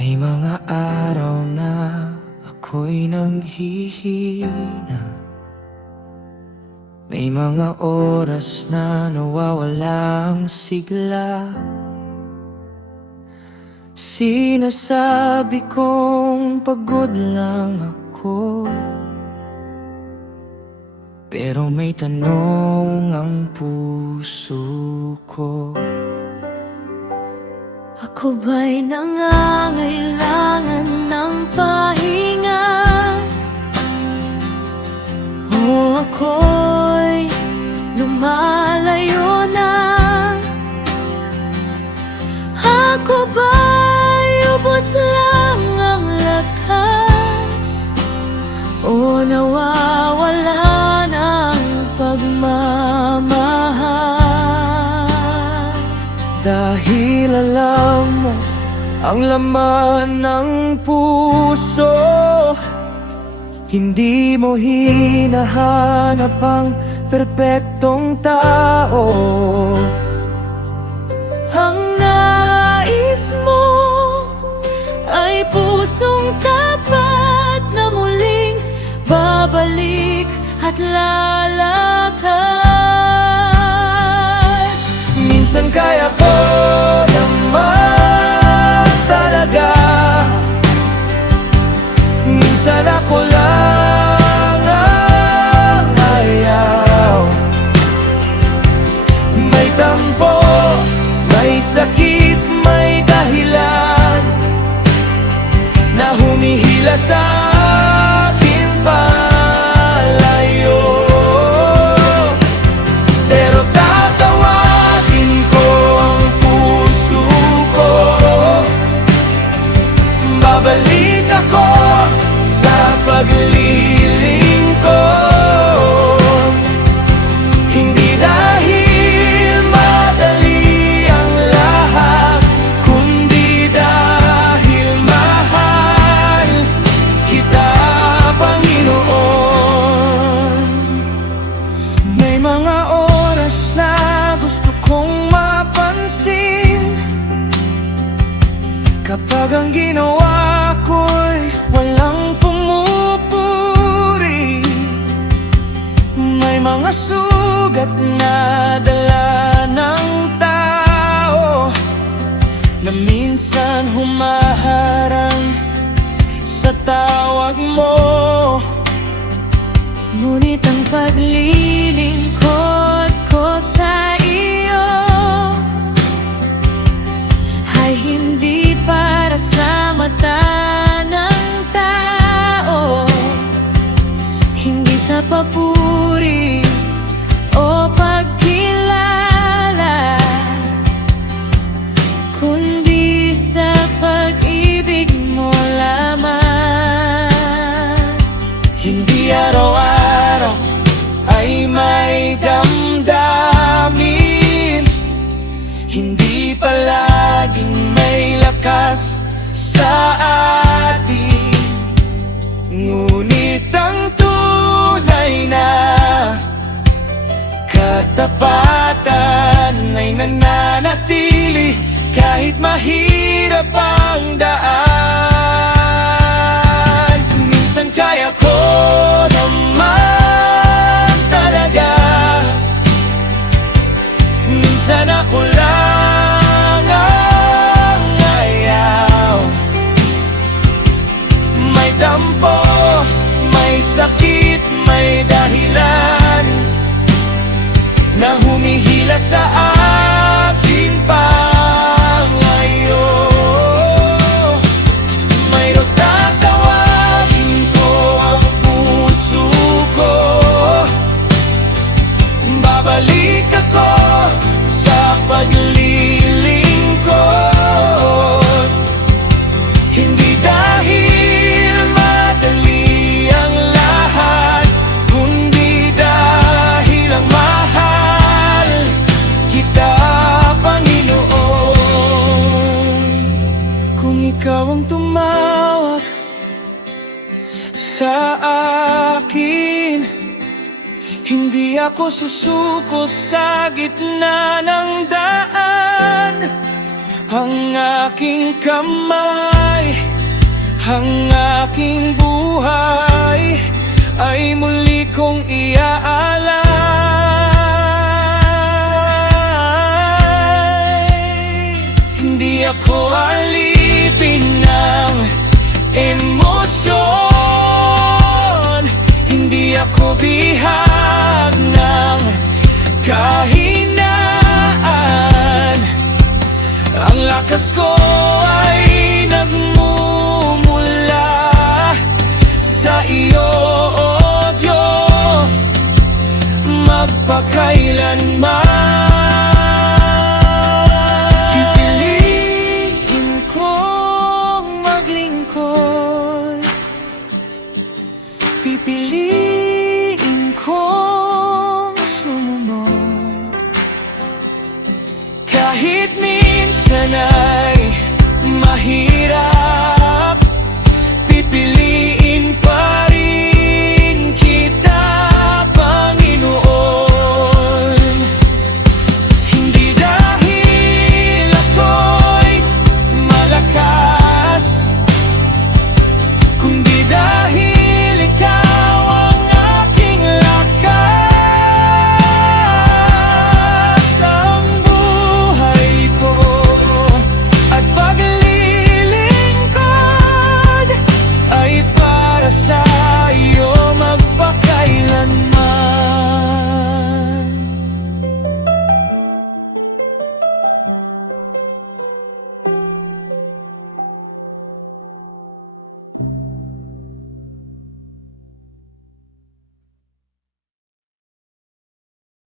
May mga araw na ako'y nanghihina. May mga oras na nawawala ang sigla. Sinasabi kong pagod lang ako, pero may tanong ang puso ko. Ako ba'y nangangailangan ng pahinga? O ako'y lumalayo na? Ako ba'y ubos lang ang lakas? O nawawala ng pagmamahal? Dahil alam mo ang laman ng puso, hindi mo hinahanap ang perpektong tao. Ang nais mo ay pusong tapat na muling babalik at lalakad. Minsan kaya ko naman talaga, minsan ako lang ang ayaw. May tampo, may sakit, may dahilan na humihila sa akin palayo. Pero tatawagin ko ang puso ko, babalik ako sa paglilingkod. Hindi dahil madali ang lahat, kundi dahil mahal kita, Panginoon. May mga oras na gusto kong mapansin, kapag ang ginawa ko'y walang pumupuri. May mga sugat na dala ng tao na minsan humaharang sa tawag mo. Ngunit ang paglilingkod ko sa iyo ay hindi para sa mata ng tao, hindi sa papuri o pagkilala, kundi sa pag-ibig mo lamang. Hindi araw-araw ay may damdamin, hindi palaging may lakas sa atin. Ngunit ang tunay na katapatan ay nananatili kahit mahirap ang daan. Minsan kaya ko naman talaga, minsan ako lang ang ayaw. May dampo, may sakit, may dahilan na humihila sa akin pangayo. Mayroon tatawagin ko ang puso ko, babalik ako sa paglilingkod. Hindi dahil madali ang lahat, kundi dahil ang mahal kita, Panginoon. Kung ikaw ang tumawag sa akin, hindi ako susuko sa gitna ng daan. Ang aking kamay Ang aking buhay ay muli kong